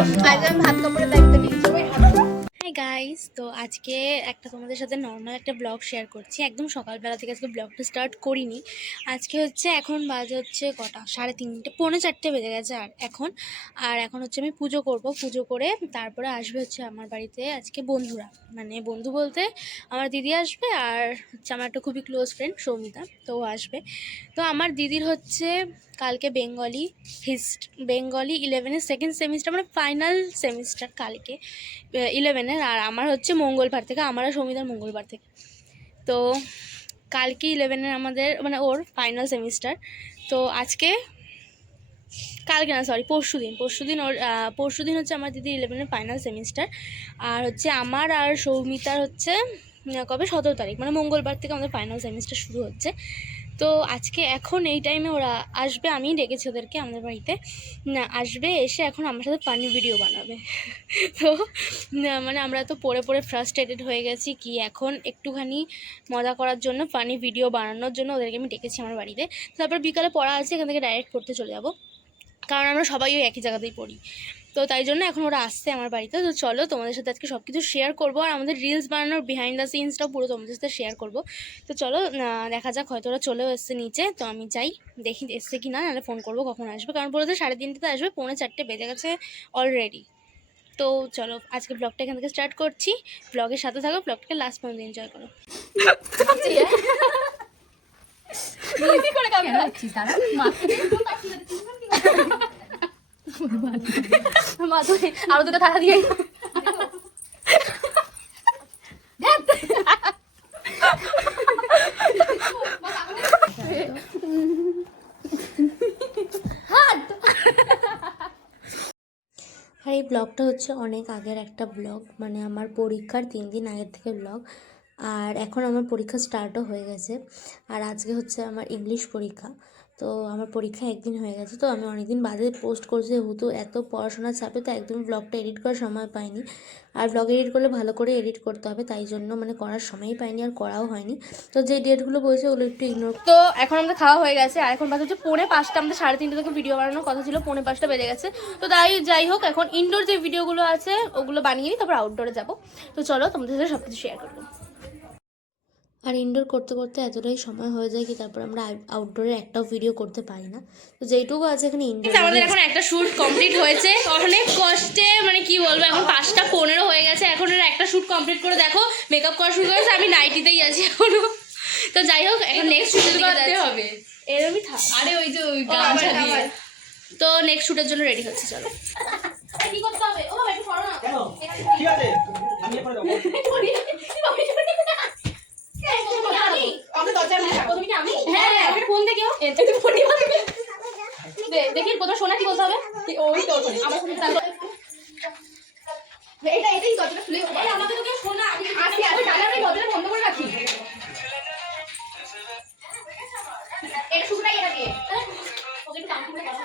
ভাত কাপড়ের দায়িত্ব নিয়েছি। হাই গাইস, তো আজকে একটা তোমাদের সাথে নর্মাল একটা ব্লগ শেয়ার করছি। একদম সকালবেলা থেকে আজকে ব্লগটা স্টার্ট করিনি। আজকে হচ্ছে এখন বাজে হচ্ছে কটা, 3:30, 4:45 বেজে গেছে। আর এখন হচ্ছে আমি পুজো করব। পুজো করে তারপরে আসবে হচ্ছে আমার বাড়িতে আজকে বন্ধুরা, মানে বন্ধু বলতে আমার দিদি আসবে, আর হচ্ছে আমার একটা খুবই ক্লোজ ফ্রেন্ড সৌমিতা, তো ও আসবে। তো আমার দিদির হচ্ছে কালকে বেঙ্গলি 11-এর সেকেন্ড সেমিস্টার, মানে ফাইনাল সেমিস্টার কালকে 11-এর। আর আমার হচ্ছে মঙ্গলবার থেকে, আমার আর সৌমিতার মঙ্গলবার থেকে। তো কালকে 11-এর আমাদের, মানে ওর ফাইনাল সেমিস্টার। তো কালকে না, সরি, পরশুদিন ওর পরশুদিন হচ্ছে আমার দিদি 11-এর ফাইনাল সেমিস্টার। আর হচ্ছে আমার আর সৌমিতার হচ্ছে কবে, 17 তারিখ, মানে মঙ্গলবার থেকে আমাদের ফাইনাল সেমিস্টার শুরু হচ্ছে। তো আজকে এখন এই টাইমে ওরা আসবে, আমিই ডেকেছি ওদেরকে আমাদের বাড়িতে। না আসবে, এসে এখন আমার সাথে ফানি ভিডিও বানাবে। তো মানে আমরা তো পড়ে পড়ে ফ্রাস্ট্রেটেড হয়ে গেছি, কি এখন একটুখানি মজা করার জন্য, ফানি ভিডিও বানানোর জন্য ওদেরকে আমি ডেকেছি আমার বাড়িতে। তারপর বিকালে পড়া আছে, এখান থেকে ডাইরেক্ট পড়তে চলে যাব, কারণ আমরা সবাই ওই একই জায়গাতেই পড়ি। তো তাই জন্য এখন ওরা আসছে আমার বাড়িতে। তো চলো তোমাদের সাথে আজকে সব কিছু শেয়ার করবো, আর আমাদের রিলস বানানোর বিহাইন্ড দ্য সিনসটাও পুরো তোমাদের সাথে শেয়ার করবো। তো চলো দেখা যাক, হয়তো ওরা চলেও এসছে নিচে। তো আমি যাই, দেখি এসছে কি না, নাহলে ফোন করবো কখন আসবে, কারণ বলেছে 3:30-তে আসবে, 4:45 বেজে গেছে অলরেডি। তো চলো আজকে ব্লগটা এখান থেকে স্টার্ট করছি। ব্লগের সাথে থাকো, ব্লগটাকে লাস্ট পর্যন্ত এনজয় করো। আরো দুটো টাকা দিয়ে আর এই ব্লগটা হচ্ছে অনেক আগের একটা ব্লগ, মানে আমার পরীক্ষার 3 দিন আগের থেকে ব্লগ। আর এখন আমার পরীক্ষা স্টার্টও হয়ে গেছে, আর আজকে হচ্ছে আমার ইংলিশ পরীক্ষা। তো আমার পরীক্ষা একদিন হয়ে গেছে, তো আমি অনেকদিন বাদে পোস্ট করছি, যেহেতু এত পড়াশোনার চাপে তো একদম ব্লগটা এডিট করার সময় পাইনি। আর ব্লগ এডিট করলে ভালো করে এডিট করতে হবে, তাই জন্য মানে করার সময়ই পাইনি, আর করাও হয়নি। তো যে ডেটগুলো বলছে ওগুলো একটু ইগনোর। তো এখন আমাদের খাওয়া হয়ে গেছে, আর এখন বাজে হচ্ছে 4:45, আমাদের 3:30 থেকে ভিডিও বানানোর কথা ছিল, 4:45 বেজে গেছে। তো যাই হোক, এখন ইনডোর যে ভিডিওগুলো আছে ওগুলো বানিয়ে নিই, তারপর আউটডোরে যাবো। তো চলো তোমাদের সাথে সব কিছু শেয়ার করবো। আর ইনডোর করতে করতে এতটাই সময় হয়ে যায় কি তারপর আমরা আউটডোরে একটাও ভিডিও করতে পারি না। তো যেইটুকু আছে এখানে ইনডোর। আমাদের এখন একটা শ্যুট কমপ্লিট হয়েছে অনেক কষ্টে, মানে কি বলবো, এখন 5:15 হয়ে গেছে, এখন এর একটা শ্যুট কমপ্লিট করে দেখো মেকআপ করা শুরু করেছে, আমি নাইটিতেই আছি এখনো। তো যাই হোক, এখন নেক্সট শ্যুটের দিকে যেতে হবে। এরকমই থাক, আরে ওই যে ওই গামছা দিয়ে। তো নেক্সট শ্যুটের জন্য রেডি হচ্ছে, চলো। কি করতে হবে? ও বাবা একটু সরো না। ঠিক আছে, আমি এরপরে যাব। দেখি কোথাও শোনা কি বলতে হবে, ওই তো এটাই দরজাটা খুলে আমাকে তো কেউ শোনা আসি আসি, তাহলে আমি দরজাটা বন্ধ করে রাখি। এটা শুকনাই, এটা দিয়ে ওকে একটু কাম করে কথা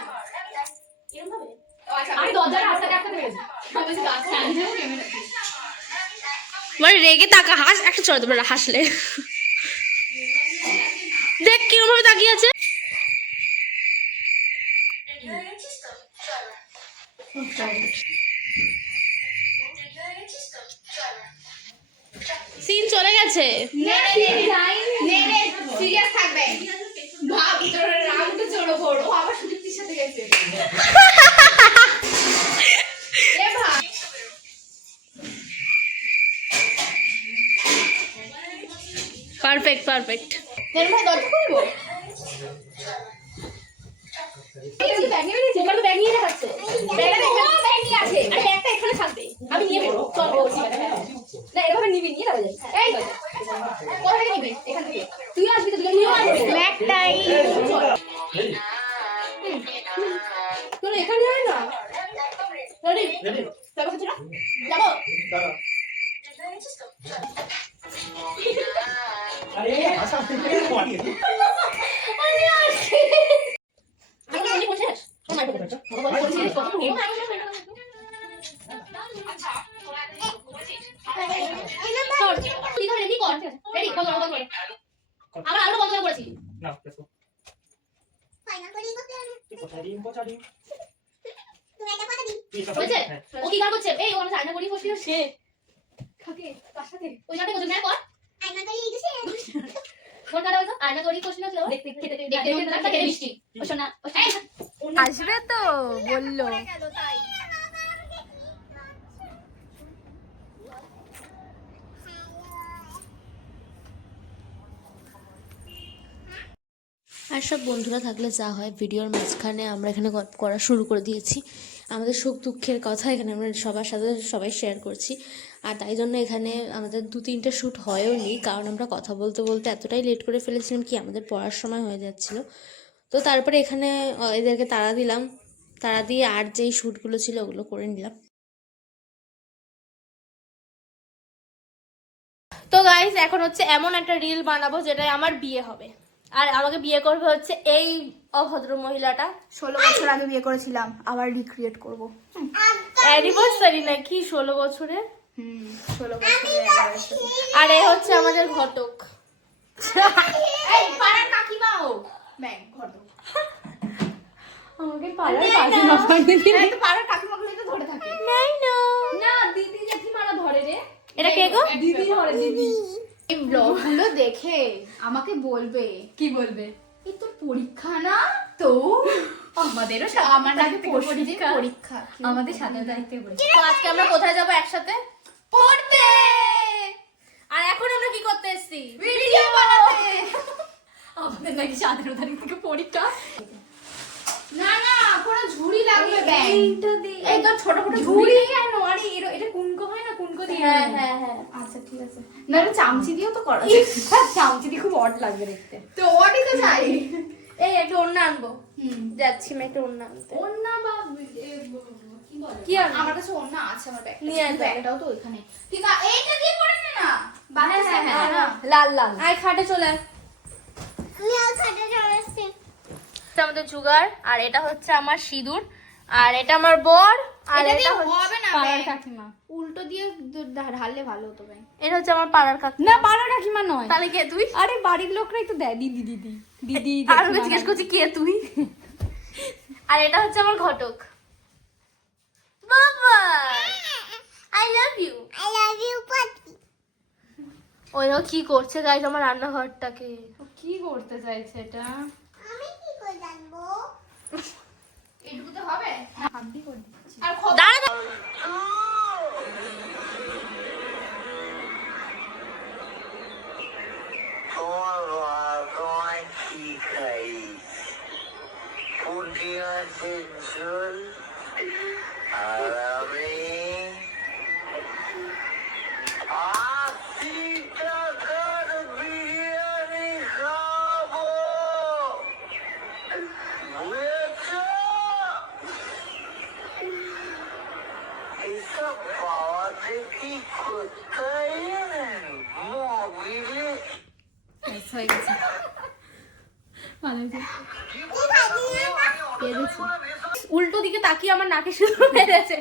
এরকম ভাবে। আচ্ছা, আমি দরজাটা আটকাতে আটকাতে পেরেছি, আমি বলছি গাছ চালিয়ে দেবো কেমন আছে, মানে রেগে তাকা হাস একটা চলে তোমরা হাসলে। দেখ কিরকম ভাবে তাকিয়ে আছে। সিন চলে গেছে, সিরিয়াস থাকবে, ভাব তোর রাগ তো চড়ো পড়ো, আবার সুদীপ্তির সাথে গেছে। এ ভাই পারফেক্ট পারফেক্ট। এর ভাই দরজা খুলবো, ব্যাগ নিয়ে যাচ্ছে, ব্যাগ নিয়ে আছে, আর ব্যাগটা এখানে থাকবে, আমি নিয়ে বেরো। চল ও ঠিক আছে, না এভাবে নিবি, নিয়ে যাবে। এই কোথা থেকে নিবি? এখান থেকে তুই আসবি, তো তুই আসবি ব্যাগটাই তোর এখানে হয় না। রেডি রেডি যাবো, কিছু না যাবো। আরে আশা থেকে পড়ি আরে আসছে আমি বলি পড়ছিস তোমার বলি পড়ছিস বাবা বলি পড়ছিস কত কি আচ্ছা তোরা এত পড়ছিস তুই তো রেডি কর, রেডি কর কর আমরা আলো বন্ধ করেছি না লেটস গো ফাইনাল করে করতে হবে কোথায় দিন পৌঁছাবি হয়েছে? ও কি গান করছে? এই ও আমরা আয়না করি বসে সে থাকে কার সাথে ওই গানটা বলছে না কর কোন গানটা বলতো আয়না করি কোশ্চেন ছিল দেখতে খেতে দেখতে খেতে মিষ্টি ও শোনা আসবে তো বললো আর সব বন্ধুরা থাকলে যা হয় ভিডিওর মাঝখানে আমরা এখানে গল্প করা শুরু করে দিয়েছি। আমাদের সুখ দুঃখের কথা এখানে আমরা সবার সাথে সবাই শেয়ার করছি। আর তাই জন্য এখানে আমাদের 2-3টে শ্যুট হয়ও নি, কারণ আমরা কথা বলতে বলতে এতটাই লেট করে ফেলেছিলাম কি আমাদের পড়ার সময় হয়ে যাচ্ছিলো। তো তারপরে এখানে এদেরকে তাড়া দিলাম, তাড়া দিয়ে আর যেই শ্যুটগুলো ছিল ওগুলো করে নিলাম। তো গাইস এখন হচ্ছে এমন একটা রিল বানাবো যেটাই আমার বিয়ে হবে, আর আমাকে বিয়ে করবে হচ্ছে এই অভদ্র মহিলাটা। 16 বছর আগে বিয়ে করেছিলাম, আবার রিক্রিয়েট করব। অ্যানিভার্সারি নাকি 16 বছরে? 16 বছরের anniversary। আর এ হচ্ছে আমাদের ঘটক। এই পাড়ার কাকিমাও ব্যাং ঘটক। আমাকে পাড়ার কাকিমা বানিয়ে দিল। এই তো পাড়ার কাকিমাগুলো তো ধরে থাকে। নাই না না দিদি জেঠিমারা ধরে রে। এটা কে গো? দিদি ধরে দিদি। এই ব্লগগুলো দেখে আমাকে বলবে, কি বলবে? এই তো পরীক্ষা না তো আমাদেরও আমার নাকি পরীক্ষা আমাদের 17 তারিখ থেকে পরীক্ষা। তো আজকে আমরা কোথায় যাব একসাথে? পড়তে। আর এখন আমরা কি করতে এসেছি? ভিডিও বানাতে। আমাদের নাকি 17 তারিখ থেকে পরীক্ষা। না না পুরো ঝুড়ি লাগবে ব্যাং। এই তো ছোট ছোট ঝুড়ি কেন? আরে এটা কুনকো হয় না, কুনকো দিয়ে। হ্যাঁ হ্যাঁ হ্যাঁ। আচ্ছা ঠিক আছে। না এটা চামচি দিয়েও তো করা যায়। চামচি দিয়ে খুব অড লাগবে দেখতে। তো ওটাই তো চাই। এই একটু অন্য আনবো। যাচ্ছি আমি একটু অন্য আনতে। ওন্না বা কি বলে? কি আনবো? আমার কাছে ওন্না আছে, আমার ব্যাগ নিয়ে আয় ব্যাগটাও তো ওইখানে। ঠিক আছে এইটা দিয়ে পড়ে নে না। বাকি হ্যাঁ, সেট হ্যাঁ, না। লাল লাল। আয় খাটে চলে আয়। এটা আমাদের জুগার, আর এটা হচ্ছে আমার সিঁদুর, আর এটা আমার বর, আর এটা এটা দিয়ে হচ্ছে হবে না পাড়ার ব্যাগ। কাকিমা। উল্টো দিয়ে ঢাললে ভালো হতো ব্যাগ। এটা হচ্ছে আমার পাড়ার কাকু। না পাড়ার কাকিমা নয়। তাহলে কে তুই? আরে বাড়ির লোকরাই তো দেয় দিদি দিদি দিদি। আর আমি জিজ্ঞেস করছি কে তুই? আর এটা হচ্ছে আমার ঘটক। বাবা আই লাভ ইউ ওই দেখো কি করছে গাইস আমার রান্নাঘরটাকে। কি করতে চাইছে এটা? এটুকু তো হবে। হাত দিয়ে করে দিচ্ছি। আর দাঁড়া তোমার কি খাই পুঁটি মাছের ঝোল আর আমি 80 টাকার বিরিয়ানি খাবো বুঝেছ? এসব পাওয়াতে কি কোথায় মোবিলে হয়ে গেছে। ভালো হয়েছে। উল্টো দিকে তাকিয়ে আমার নাকে শুরু হয়ে গেছে।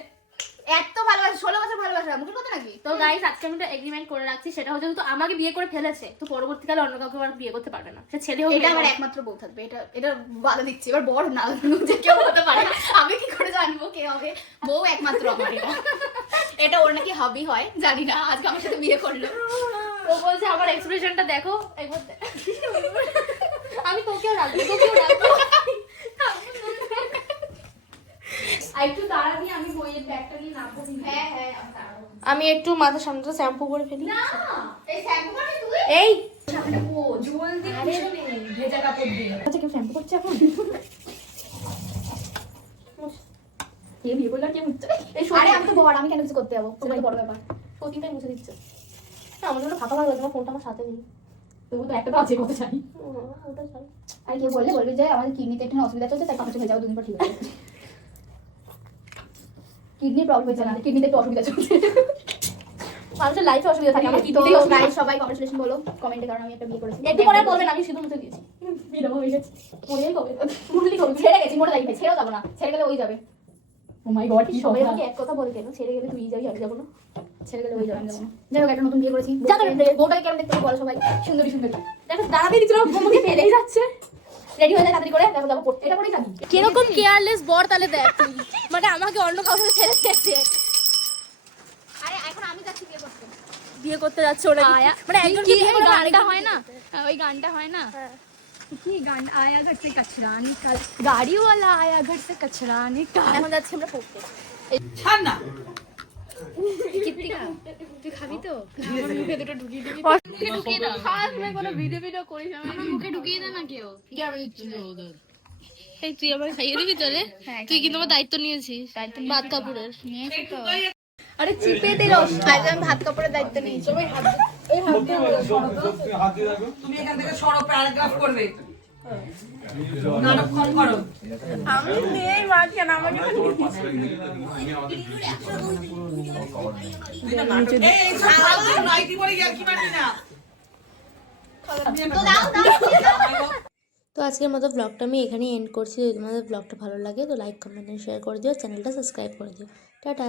এত ভালোবাসা, 16 বছর ভালোবাসা মুখের কথা নাকি? তো গাইস আজকে আমি একটা এগ্রিমেন্ট করে রাখছি, সেটা হচ্ছে যেহেতু আমাকে বিয়ে করে ফেলেছে তো পরবর্তীকালে অন্য কাউকে আর বিয়ে করতে পারবে না, সে ছেলে হোক এটা মেয়ে আমার হোক। একমাত্র বউ থাকবে। এটা বাধা দিচ্ছি। এবার বড় না যে কেউ হতে পারে। আমি কি করে জানবো কে হবে? বউ একমাত্র আমার এটা। এটা ওর নাকি হবি হয়, জানি না। আজকে আমার সাথে বিয়ে করলো। ও বলছে আমার এক্সপ্রেশনটা দেখো একবার আমি তোকেও রাখবো তোকেও রাখবো। আর একটু দাঁড়া দিয়ে আমি বইয়ের ব্যাগটা নিয়ে নামবো। হ্যাঁ হ্যাঁ আমি দাঁড়াবো। আমি একটু মাথার সামনেটা শ্যাম্পু করে ফেলি। না এই শ্যাম্পু করবি তুই? এই সামনে জল দিয়ে পিছনে ভেজা কাপড় দিয়ে। আচ্ছা কেউ শ্যাম্পু করছে এখন? কে বিয়ে করলো আর কে মুছছে? আরে আমি তো বড়, আমি কেন কিছু করতে যাবো? সেটা তো বড় ব্যাপার। সতীনটাই মুছে দিচ্ছে। না, আমার জন্য ফাঁকা ভালো লাগে, আমার ফোনটা আমার সাথে নেই। তবু তো একটা তো আছে কত জানি। ওটা ছাড়। আর কেউ বলবি যে আমাদের কিডনিতে একটু অসুবিধা চলছে, তাই কাপড় হয়ে যাও, দুদিন পর ঠিক হয়ে যাবে। কিডনির প্রবলেম হচ্ছে না, কিডনিতে একটু অসুবিধা চলছে। মানুষের লাইফে অসুবিধা থাকে, আমার তো কিডনিতে অসুবিধা। গাইস সবাই কংগ্রেচুলেশন বলো কমেন্টে, কারণ আমি একটা বিয়ে করেছি। একটু পরে আর বলবেন আমি শুধু মুছে দিয়েছি। বিয়ে হয়ে গেছে। মরেই কবে মুরলি কবি ছেড়ে গেছি, মোটা লাগবে, ছেড়েও যাবো না, ছেড়ে গেলে ওই যাবে। ও মাই গড কি সবাই সবাই আমাকে এক কথা বলে কেন, ছেড়ে গেলে তুই যাবি আমি যাবো না। ছেড়ে গেলে ওই যাবে, আমি যাবো না। যাই হোক একটা নতুন বিয়ে করেছি। যা তো। বউটাকে কেমন দেখতে বলো সবাই? সুন্দরী সুন্দরী। দেখো দাঁড়াতে দিচ্ছিল আমাকে ফেলেই যাচ্ছে। রেডি হয়ে যায় তাড়াতাড়ি করে, দেখো যাবো পড়তে। এটা পরেই যাবি। কিরকম কেয়ারলেস বর তাহলে দেখ তুই। মানে আমাকে অন্য কারোর সাথে ছেড়ে দিয়েছে। আরে এখন আমি যাচ্ছি বিয়ে করতে। বিয়ে করতে যাচ্ছে ওরা মানে একজন বিয়ে করে গানটা হয় না, ওই গানটা হয় না কি গান, আয়া ঘর সে কচরা নিকাল, গাড়ি वाला आया घर से कचरा निकाल। এখন যাচ্ছি আমরা পড়তে। কৃতিকা তুই খাবি তো? আমার মুখে দুটো ঢুকিয়ে দিবি, ঢুকিয়ে দাও। খাস না, কোনো ভিডিও করিস না, আমার মুখে ঢুকিয়ে দে না কেউ। এই তুই আমাকে খাইয়ে দিবি চলে? তুই কিন্তু আমার দায়িত্ব নিয়েছিস ভাত কাপড়ের। নিয়েছি তো। আরে চিপে দিল। আজ আমি ভাত কাপড়ের দায়িত্ব নিয়েছি। তুমি এখান থেকে সরো, প্যারাগ্রাফ করবে, নাটক কম করো। আমি নেই মাঝখানে আমাকে এই সব ফালতু নাইটি পরে ইয়ার্কি মারবি না। তো আজকের মতো ব্লগটা আমি এখানেই এন্ড করছি। যদি তোমাদের ব্লগটা ভালো লাগে তো লাইক কমেন্ট শেয়ার করে দিও, চ্যানেলটা সাবস্ক্রাইব করে দিও। টাটা।